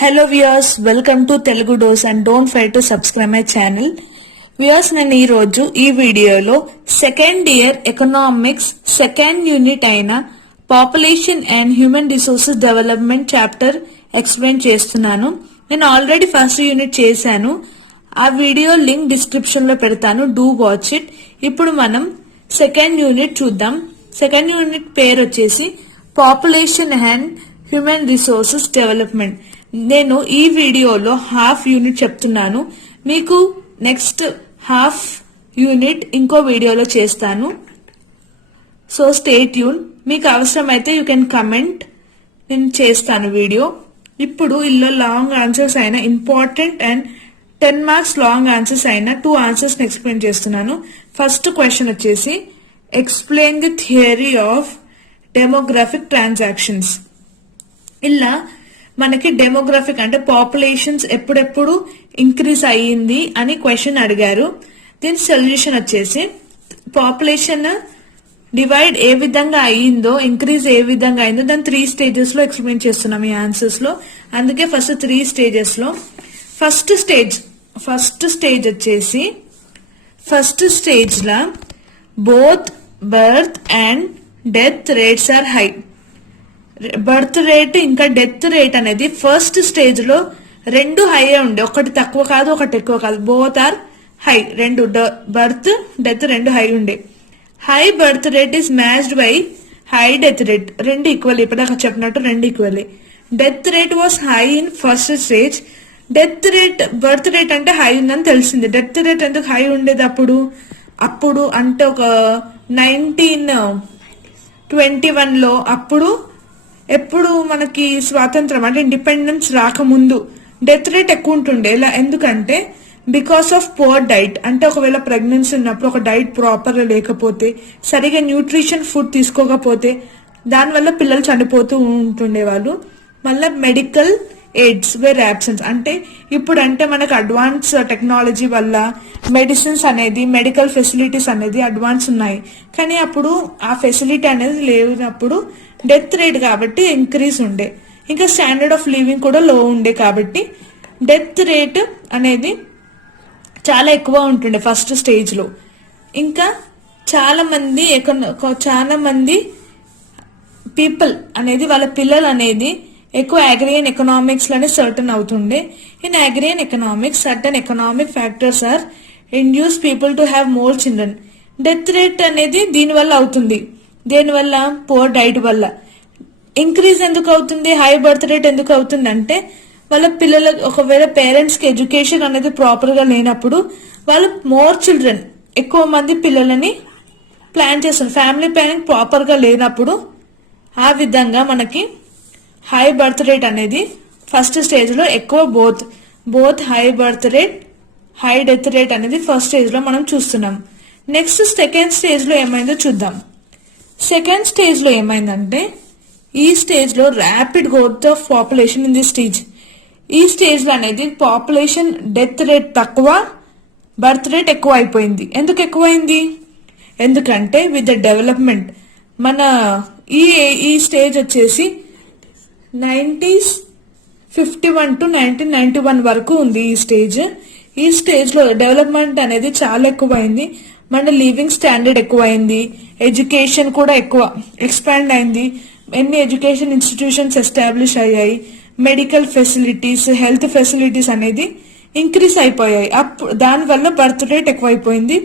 Hello viewers, welcome to Telugu Dose and don't forget to subscribe my channel. Viewers, నేను ఈ రోజు ఈ వీడియోలో second year economics second unit అయిన population and human resources development chapter explain చేస్తున్నాను. నేను already first unit చేశాను. ఆ వీడియో లింక్ డిస్క్రిప్షన్ లో పెడతాను. Do watch it. ఇప్పుడు మనం సెకండ్ యూనిట్ చూద్దాం. సెకండ్ యూనిట్ పేరు వచ్చేసి population and human resources development. నేను ఈ వీడియోలో హాఫ్ యూనిట్ చెప్తున్నాను. మీకు నెక్స్ట్ హాఫ్ యూనిట్ ఇంకో వీడియోలో చేస్తాను. So stay tune. మీకు అవసరమైతే యూ కెన్ కమెంట్, నేను చేస్తాను వీడియో. ఇప్పుడు ఇలా లాంగ్ ఆన్సర్స్ అయిన important and 10 marks long answers అయిన 2 ఆన్సర్స్ ఎక్స్ప్లెయిన్ చేస్తున్నాను. ఫస్ట్ క్వశ్చన్ వచ్చేసి explain the theory of demographic transactions. ఇలా మనకి డెమోగ్రాఫిక్ అంటే పాపులేషన్స్ ఎప్పుడెప్పుడు ఇంక్రీజ్ అయ్యింది అని క్వశ్చన్ అడిగారు. దీని సొల్యూషన్ వచ్చేసి పాపులేషన్ డివైడ్ ఏ విధంగా అయ్యిందో, ఇంక్రీజ్ ఏ విధంగా అయిందో దాని 3 స్టేజెస్ లో ఎక్స్ప్లెయిన్ చేస్తున్నాం ఈ ఆన్సర్స్ లో. అందుకే ఫస్ట్ 3 స్టేజెస్ లో ఫస్ట్ స్టేజ్ వచ్చేసి ఫస్ట్ స్టేజ్ లా both birth and death rates are high. Birth rate ఇంకా డెత్ రేట్ అనేది ఫస్ట్ స్టేజ్ లో రెండు హై ఉండే, ఒకటి తక్కువ కాదు ఒకటి ఎక్కువ కాదు, బోత్ ఆర్ హై. రెండు బర్త్ డెత్ రెండు హై ఉండే. High birth rate is matched by high death rate. రెండు ఈక్వల్, ఇప్పటిదాకా చెప్పినట్టు రెండు equal. Death rate was high in first stage. Death rate birth rate అంటే హై ఉందని తెలిసింది. డెత్ రేట్ ఎందుకు హై ఉండేది అప్పుడు అంటే ఒక 1921 లో అప్పుడు ఎప్పుడు మనకి స్వాతంత్రం అంటే ఇండిపెండెన్స్ రాకముందు డెత్ రేట్ ఎక్కువ ఉంటుండే. ఇలా ఎందుకంటే బికాస్ ఆఫ్ పువర్ డైట్. అంటే ఒకవేళ ప్రెగ్నెన్సీ ఉన్నప్పుడు ఒక డైట్ ప్రాపర్ లేకపోతే, సరిగా న్యూట్రిషన్ ఫుడ్ తీసుకోకపోతే దానివల్ల పిల్లలు చనిపోతూ ఉంటుండేవాళ్ళు. మళ్ళీ మెడికల్ ఎయిడ్స్ వేర్ యాబ్సెన్స్. అంటే ఇప్పుడు అంటే మనకు అడ్వాన్స్ టెక్నాలజీ వల్ల మెడిసిన్స్ అనేది, మెడికల్ ఫెసిలిటీస్ అనేది అడ్వాన్స్ ఉన్నాయి. కానీ అప్పుడు ఆ ఫెసిలిటీ అనేది లేనప్పుడు డెత్ రేట్ కాబట్టి ఇంక్రీజ్ ఉండే. ఇంకా స్టాండర్డ్ ఆఫ్ లివింగ్ కూడా లో ఉండే కాబట్టి డెత్ రేట్ అనేది చాలా ఎక్కువ ఉంటుండే ఫస్ట్ స్టేజ్ లో. ఇంకా చాలా మంది పీపుల్ అనేది వాళ్ళ పిల్లలు అనేది ఎక్కువ అగ్రియన్ ఎకనామిక్స్ లోనే సర్టన్ అవుతుండే. In agrarian economics certain economic factors are induce people to have more children. Death rate అనేది దీని వల్ల అవుతుంది. దేనివల్ల? పువర్ డైట్ వల్ల. ఇంక్రీజ్ ఎందుకు అవుతుంది, హై బర్త్ రేట్ ఎందుకు అవుతుంది అంటే వాళ్ళ పిల్లల ఒకవేళ పేరెంట్స్ కి ఎడ్యుకేషన్ అనేది ప్రాపర్ గా లేనప్పుడు వాళ్ళు మోర్ చిల్డ్రన్, ఎక్కువ మంది పిల్లలని ప్లాన్ చేస్తారు. ఫ్యామిలీ ప్లానింగ్ ప్రాపర్ గా లేనప్పుడు ఆ విధంగా మనకి హై బర్త్ రేట్ అనేది ఫస్ట్ స్టేజ్ లో ఎక్కువ. Both high birth rate, high death rate అనేది ఫస్ట్ స్టేజ్ లో మనం చూస్తున్నాం. నెక్స్ట్ సెకండ్ స్టేజ్ లో ఏమైందో చూద్దాం. సెకండ్ స్టేజ్ లో ఏమైందంటే ఈ స్టేజ్ లో rapid growth of population in the stage. ఈ స్టేజ్ లో అనేది పాపులేషన్ డెత్ రేట్ తక్కువ, బర్త్ రేట్ ఎక్కువ అయిపోయింది. ఎందుకు ఎక్కువైంది? ఎందుకంటే విత్ ద డెవలప్మెంట్ మన ఈ స్టేజ్ వచ్చేసి 1951 to 1991 వరకు ఉంది ఈ స్టేజ్. ఈ స్టేజ్ లో డెవలప్మెంట్ అనేది చాలా ఎక్కువైంది. మన లివింగ్ స్టాండర్డ్ ఎక్కువైంది, ఎడ్యుకేషన్ కూడా ఎక్కువ ఎక్స్పాండ్ అయింది. ఎన్ని ఎడ్యుకేషన్ ఇన్స్టిట్యూషన్స్ ఎస్టాబ్లిష్ అయ్యాయి, మెడికల్ ఫెసిలిటీస్, హెల్త్ ఫెసిలిటీస్ అనేది ఇంక్రీజ్ అయిపోయాయి. దానివల్ల బర్త్ రేట్ ఎక్కువైపోయింది.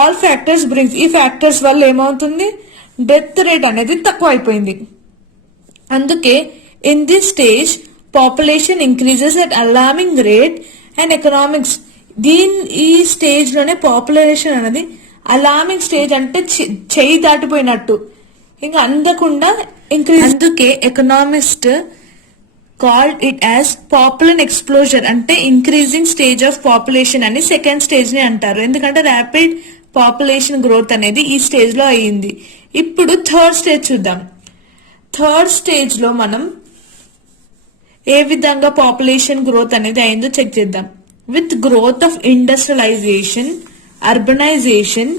ఆల్ ఫ్యాక్టర్స్ బ్రింగ్స్, ఈ ఫ్యాక్టర్స్ వల్ల ఏమవుతుంది, డెత్ రేట్ అనేది తక్కువ అయిపోయింది. అందుకే in this stage population increases at alarming rate and economics. ఈ స్టేజ్ లోనే పాపులేషన్ అనేది అలార్మింగ్ స్టేజ్ అంటే చెయ్యి దాటిపోయినట్టు ఇంకా అందకుండా ఇంక్రీజ్. అందుకే economist called it as popular ఎక్స్ప్లోజర్. అంటే ఇంక్రీజింగ్ స్టేజ్ ఆఫ్ పాపులేషన్ అని సెకండ్ స్టేజ్ ని అంటారు. ఎందుకంటే ర్యాపిడ్ పాపులేషన్ గ్రోత్ అనేది ఈ స్టేజ్ లో అయ్యింది. ఇప్పుడు థర్డ్ స్టేజ్ చూద్దాం. థర్డ్ స్టేజ్ లో మనం ఏ విధంగా పాపులేషన్ గ్రోత్ అనేది అయిందో చెక్ చేద్దాం. With growth of industrialization, urbanization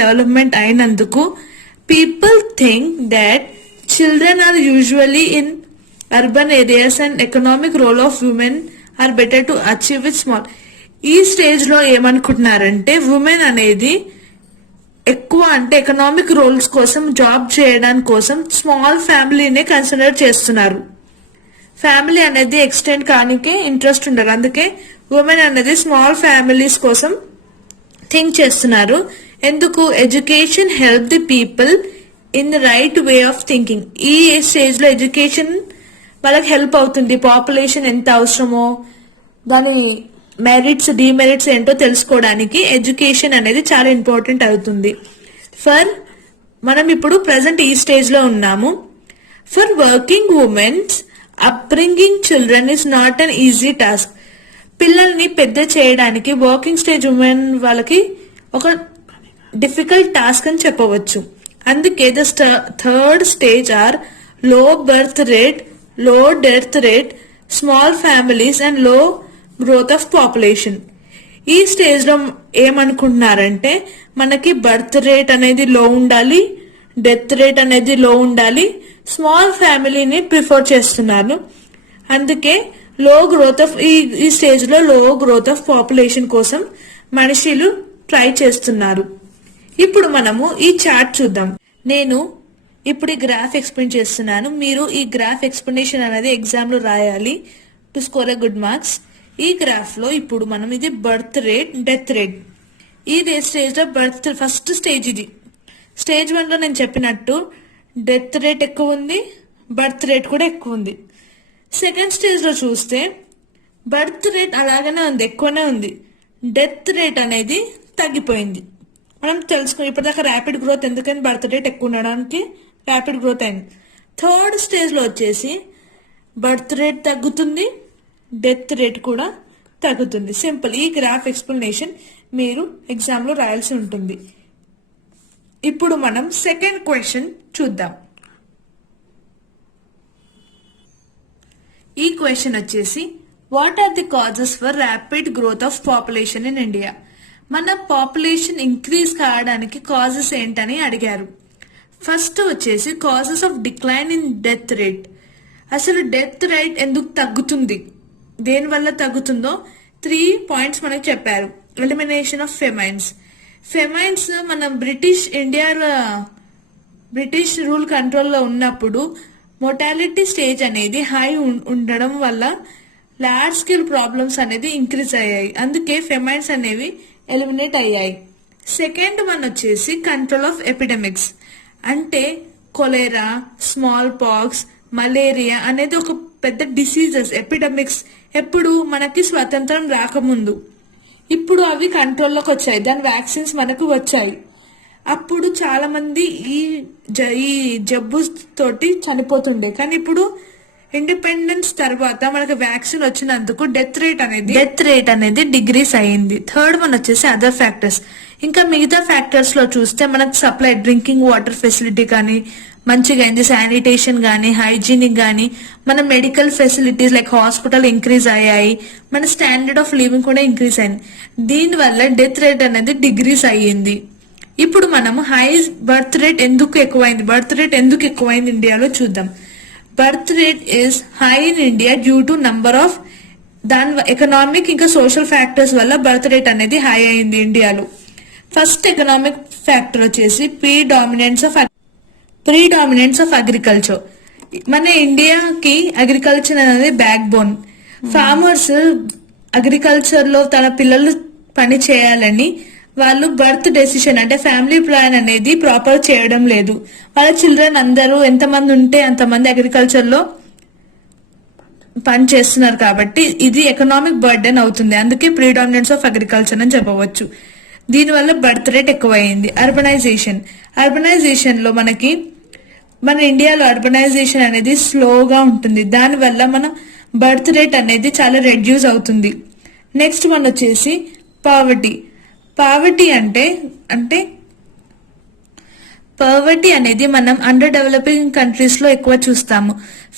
development అయినందుకు people think that Children are usually in urban areas and economic role of women are better to achieve with small. ఈ stage లో ఏమనుకుంటున్నారంటే ఉమెన్ అనేది ఎక్కువ అంటే ఎకనామిక్ రోల్స్ కోసం job చేయడానికి కోసం స్మాల్ ఫ్యామిలీనే కన్సిడర్ చేస్తున్నారు. ఫ్యామిలీ అనేది ఎక్స్టెండ్ కానికే ఇంట్రెస్ట్ ఉండదు. అందుకే ఉమెన్ అనేది స్మాల్ ఫ్యామిలీస్ కోసం థింక్ చేస్తున్నారు. ఎందుకు? Education help the people in the right way of thinking. ఈ స్టేజ్ లో ఎడ్యుకేషన్ వాళ్ళకి హెల్ప్ అవుతుంది. పాపులేషన్ ఎంత అవసరమో దాని మెరిట్స్ డిమెరిట్స్ ఏంటో తెలుసుకోవడానికి ఎడ్యుకేషన్ అనేది చాలా ఇంపార్టెంట్ అవుతుంది. మనం ఇప్పుడు ప్రెసెంట్ ఈ స్టేజ్ లో ఉన్నాము. For working women's upbringing children is not an easy task. పిల్లల్ని పెద్ద చేయడానికి వర్కింగ్ స్టేజ్ ఉమెన్ వాళ్ళకి ఒక డిఫికల్ట్ టాస్క్ అని చెప్పవచ్చు. అందుకే the third stage are low birth rate, low death rate, small families and low growth of population. ఈ stage లో ఏమనుకుంటున్నారంటే మనకి బర్త్ రేట్ అనేది లో ఉండాలి, డెత్ రేట్ అనేది లో ఉండాలి, స్మాల్ ఫ్యామిలీని ప్రిఫర్ చేస్తున్నారు. అందుకే లో గ్రోత్ ఆఫ్ ఈ స్టేజ్ లో లో గ్రోత్ ఆఫ్ పాపులేషన్ కోసం మనుషులు ట్రై చేస్తున్నారు. ఇప్పుడు మనము ఈ చార్ట్ చూద్దాం. నేను ఇప్పుడు ఈ గ్రాఫ్ ఎక్స్ప్లెయిన్ చేస్తున్నాను. మీరు ఈ గ్రాఫ్ ఎక్స్ప్లెనేషన్ అనేది ఎగ్జామ్ లో రాయాలి to score a good marks. ఈ గ్రాఫ్ లో ఇప్పుడు మనం ఇది బర్త్ రేట్, డెత్ రేట్. ఇది స్టేజ్ లో ఫస్ట్ స్టేజ్ ఇది. స్టేజ్ 1 లో నేను చెప్పినట్టు డెత్ రేట్ ఎక్కువ ఉంది, బర్త్ రేట్ కూడా ఎక్కువ ఉంది. సెకండ్ స్టేజ్ లో చూస్తే బర్త్ రేట్ అలాగనే ఉంది, ఎక్కువనే ఉంది. డెత్ రేట్ అనేది తగ్గిపోయింది. మనం తెలుసుకుని ఇప్పటిదాకా ర్యాపిడ్ గ్రోత్ ఎందుకని బర్త్ రేట్ ఎక్కువ ఉండడానికి ర్యాపిడ్ గ్రోత్ అయింది. థర్డ్ స్టేజ్ లో వచ్చేసి బర్త్ రేట్ తగ్గుతుంది, డెత్ రేట్ కూడా తగ్గుతుంది. సింపుల్. ఈ గ్రాఫ్ ఎక్స్ప్లెనేషన్ మీరు ఎగ్జామ్ లో రాయాల్సి ఉంటుంది. ఇప్పుడు మనం సెకండ్ క్వశ్చన్ చూద్దాం. ఈ క్వశ్చన్ వచ్చేసి what are the causes for rapid growth of population in India? మన పాపులేషన్ ఇంక్రీజ్ కావడానికి కాజెస్ ఏంటని అడిగారు. ఫస్ట్ వచ్చేసి causes of decline in death rate. అసలు డెత్ రేట్ ఎందుకు తగ్గుతుంది, దేని వల్ల తగ్గుతుందో 3 పాయింట్స్ మనకు చెప్పారు. Elimination of famines. ఫెమైన్స్ మన బ్రిటిష్ రూల్ కంట్రోల్లో ఉన్నప్పుడు మోర్టాలిటీ స్టేజ్ అనేది హై ఉండడం వల్ల లార్జ్ స్కేల్ ప్రాబ్లమ్స్ అనేది ఇంక్రీజ్ అయ్యాయి. అందుకే ఫెమైన్స్ అనేవి ఎలిమినేట్ అయ్యాయి. సెకండ్ వన్ వచ్చేసి కంట్రోల్ ఆఫ్ ఎపిడమిక్స్. అంటే కొలెరా, స్మాల్ పాక్స్, మలేరియా అనేది ఒక పెద్ద డిసీజెస్, ఎపిడమిక్స్ ఎప్పుడు మనకి స్వతంత్రం రాకముందు. ఇప్పుడు అవి కంట్రోల్లోకి వచ్చాయి, దాని వ్యాక్సిన్స్ మనకు వచ్చాయి. అప్పుడు చాలా మంది ఈ జబ్బు తోటి చనిపోతుండే. కానీ ఇప్పుడు ఇండిపెండెన్స్ తర్వాత మనకు వ్యాక్సిన్ వచ్చినందుకు డెత్ రేట్ అనేది డిగ్రీస్ అయ్యింది. థర్డ్ వన్ వచ్చేసి అదర్ ఫ్యాక్టర్స్. ఇంకా మిగతా ఫ్యాక్టర్స్ లో చూస్తే మనకు సప్లై డ్రింకింగ్ వాటర్ ఫెసిలిటీ కానీ మంచిగా అయింది, శానిటేషన్ కానీ, హైజీనిక్ కానీ, మన medical facilities like hospital increase అయ్యాయి, మన స్టాండర్డ్ ఆఫ్ లివింగ్ కూడా ఇంక్రీజ్ అయింది. దీనివల్ల డెత్ రేట్ అనేది డిగ్రీస్ అయ్యింది. ఇప్పుడు మనము బర్త్ రేట్ ఎందుకు ఎక్కువైంది ఇండియాలో చూద్దాం. Birth rate is high in India due to number of economic ఇంకా సోషల్ ఫ్యాక్టర్స్ వల్ల బర్త్ రేట్ అనేది హై అయింది ఇండియాలో. ఫస్ట్ ఎకనామిక్ ఫ్యాక్టర్ వచ్చేసి ప్రీడామినెన్స్ ఆఫ్ అగ్రికల్చర్. మన ఇండియాకి అగ్రికల్చర్ అనేది బ్యాక్ బోన్. ఫార్మర్స్ అగ్రికల్చర్ లో తన పిల్లలు పని చేయాలని వాళ్ళు బర్త్ డెసిషన్ అంటే ఫ్యామిలీ ప్లాన్ అనేది ప్రాపర్ చేయడం లేదు. వాళ్ళ చిల్డ్రన్ అందరూ ఎంతమంది ఉంటే అంతమంది అగ్రికల్చర్ లో పని చేస్తున్నారు కాబట్టి ఇది ఎకనామిక్ బర్డెన్ అవుతుంది. అందుకే ప్రీడామినెన్స్ ఆఫ్ అగ్రికల్చర్ అని చెప్పవచ్చు. దీనివల్ల బర్త్ రేట్ ఎక్కువైంది. అర్బనైజేషన్ లో మన ఇండియాలో అర్బనైజేషన్ అనేది స్లోగా ఉంటుంది. దానివల్ల మన బర్త్ రేట్ అనేది చాలా రెడ్యూస్ అవుతుంది. నెక్స్ట్ వన్ వచ్చేసి పావర్టీ అంటే పవర్టీ అనేది మనం అండర్ డెవలపింగ్ కంట్రీస్ లో ఎక్కువ చూస్తాము.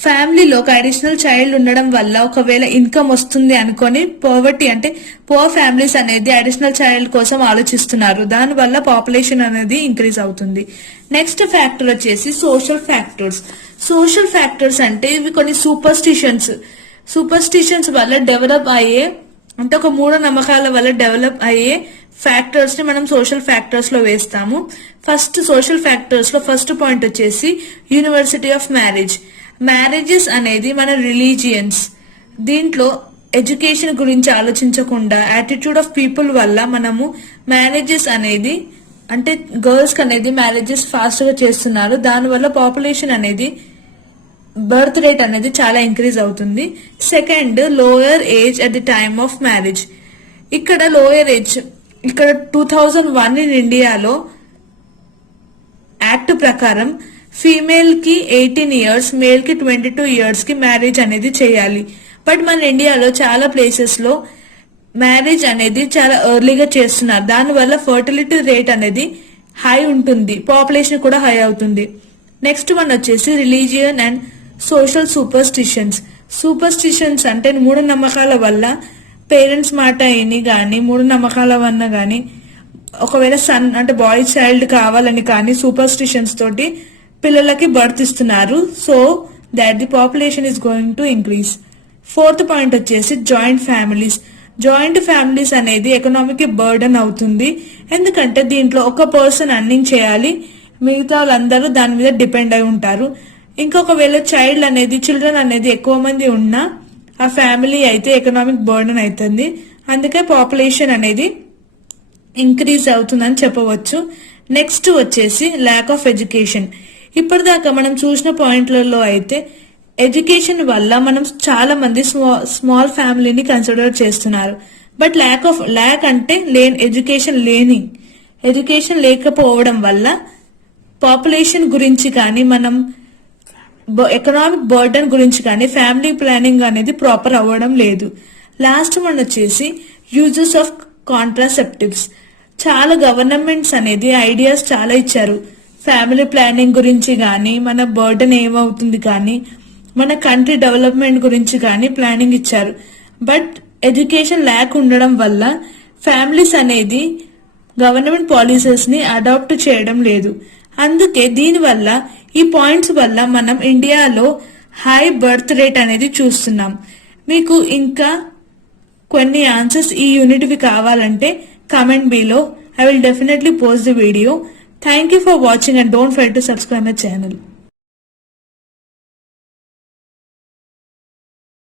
ఫ్యామిలీలో ఒక అడిషనల్ చైల్డ్ ఉండడం వల్ల ఒకవేళ ఇన్కమ్ వస్తుంది అనుకొని పవర్టీ అంటే పువర్ ఫ్యామిలీస్ అనేది అడిషనల్ చైల్డ్ కోసం ఆలోచిస్తున్నారు. దాని వల్ల పాపులేషన్ అనేది ఇంక్రీజ్ అవుతుంది. నెక్స్ట్ ఫ్యాక్టర్ వచ్చేసి సోషల్ ఫ్యాక్టర్స్. సోషల్ ఫ్యాక్టర్స్ అంటే ఇవి కొన్ని సూపర్స్టిషన్స్ వల్ల డెవలప్ అయ్యే అంటే ఒక మూఢనమ్మకాల వల్ల డెవలప్ అయ్యే ఫ్యాక్టర్స్ ని మనం సోషల్ ఫ్యాక్టర్స్ లో వేస్తాము. ఫస్ట్ సోషల్ ఫ్యాక్టర్స్ లో ఫస్ట్ పాయింట్ వచ్చేసి యూనివర్సిటీ ఆఫ్ మ్యారేజ్. మ్యారేజెస్ అనేది మన రిలీజియన్స్. దీంట్లో ఎడ్యుకేషన్ గురించి ఆలోచించకుండా యాటిట్యూడ్ ఆఫ్ పీపుల్ వల్ల మనము మ్యారేజెస్ అనేది అంటే గర్ల్స్ అనేది మ్యారేజెస్ ఫాస్ట్ గా చేస్తున్నారు. దానివల్ల పాపులేషన్ అనేది బర్త్ రేట్ అనేది చాలా ఇంక్రీజ్ అవుతుంది. Second, lower age at the time of marriage. ఇక్కడ లోయర్ ఏజ్ ఇక్కడ 2001 ఇన్ ఇండియాలో యాక్ట్ ప్రకారం ఫీమేల్ కి 18 ఇయర్స్, మేల్ కి 22 ఇయర్స్ కి మ్యారేజ్ అనేది చేయాలి. బట్ మన ఇండియాలో చాలా ప్లేసెస్ లో మ్యారేజ్ అనేది చాలా ఎర్లీగా చేస్తున్నారు. దానివల్ల ఫర్టిలిటీ రేట్ అనేది హై ఉంటుంది, పాపులేషన్ కూడా హై అవుతుంది. నెక్స్ట్ వన్ వచ్చేసి రిలీజియన్ అండ్ సోషల్ సూపర్స్టిషన్స్ అంటే మూఢనమ్మకాల వల్ల పేరెంట్స్ మాట అయిని గాని మూఢనమ్మకాల వల్ల గాని ఒకవేళ సన్ అంటే బాయ్ చైల్డ్ కావాలని కానీ సూపర్స్టిషన్స్ తోటి పిల్లలకి బర్త్ ఇస్తున్నారు. So that the population is going to increase. Fourth point వచ్చేసి జాయింట్ ఫ్యామిలీస్ అనేది ఎకనామిక్ బర్డెన్ అవుతుంది. ఎందుకంటే దీంట్లో ఒక పర్సన్ అర్నింగ్ చేయాలి, మిగతా వాళ్ళందరూ దాని మీద డిపెండ్ అయి ఉంటారు. ఇంకొకవేళ చిల్డ్రన్ అనేది ఎక్కువ మంది ఉన్నా ఆ ఫ్యామిలీ అయితే ఎకనామిక్ బర్డెన్ అవుతుంది. అందుకే పాపులేషన్ అనేది ఇంక్రీజ్ అవుతుందని చెప్పవచ్చు. నెక్స్ట్ వచ్చేసి ల్యాక్ ఆఫ్ ఎడ్యుకేషన్. ఇప్పటిదాకా మనం చూసిన పాయింట్లలో అయితే ఎడ్యుకేషన్ వల్ల మనం చాలా మంది స్మాల్ ఫ్యామిలీని కన్సిడర్ చేస్తున్నారు. బట్ ల్యాక్ అంటే ఎడ్యుకేషన్ లేకపోవడం వల్ల పాపులేషన్ గురించి కానీ మనం ఎకనామిక్ బర్డెన్ గురించి కానీ ఫ్యామిలీ ప్లానింగ్ అనేది ప్రాపర్ అవ్వడం లేదు. లాస్ట్ వన్ వచ్చేసి యూజెస్ ఆఫ్ కాంట్రాసెప్టివ్స్. చాలా గవర్నమెంట్స్ అనేది ఐడియాస్ చాలా ఇచ్చారు. ఫ్యామిలీ ప్లానింగ్ గురించి కానీ మన బర్డెన్ ఏమవుతుంది కానీ మన కంట్రీ డెవలప్మెంట్ గురించి కానీ ప్లానింగ్ ఇచ్చారు. బట్ ఎడ్యుకేషన్ ల్యాక్ ఉండడం వల్ల ఫ్యామిలీస్ అనేది గవర్నమెంట్ పాలసీస్ ని అడాప్ట్ చేయడం లేదు. అందుకే దీనివల్ల ఈ పాయింట్స్ వల్ల మనం ఇండియాలో హై బర్త్ రేట్ అనేది చూస్తున్నాం. మీకు ఇంకా కొన్ని ఆన్సర్స్ ఈ యూనిట్వి కావాలంటే comment below. I will definitely post the video. Thank you for watching and don't forget to subscribe my channel.